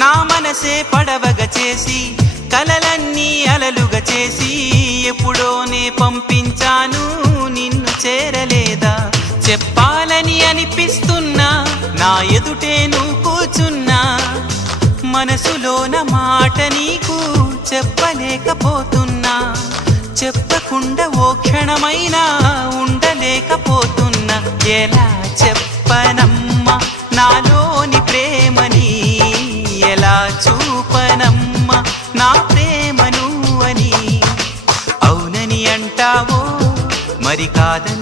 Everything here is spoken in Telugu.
నా మనసే పడవగా చేసి కలలన్నీ అలలుగా చేసి ఎప్పుడోనే పంపించాను నిన్ను చేరలేదా చెప్పాలని అనిపిస్తున్నా నా ఎదుటే నువ్వు కూర్చున్నా మనసులోన మాట నీకు చెప్పలేకపోతున్నా చెప్పకుండా ఓ క్షణమైనా ఉండలేకపోతున్నా ఎలా చెప్పనమ్మా నాలోని ప్రేమని ఎలా చూపనమ్మా నా ప్రేమను అని అవునని అంటావో మరి కాదని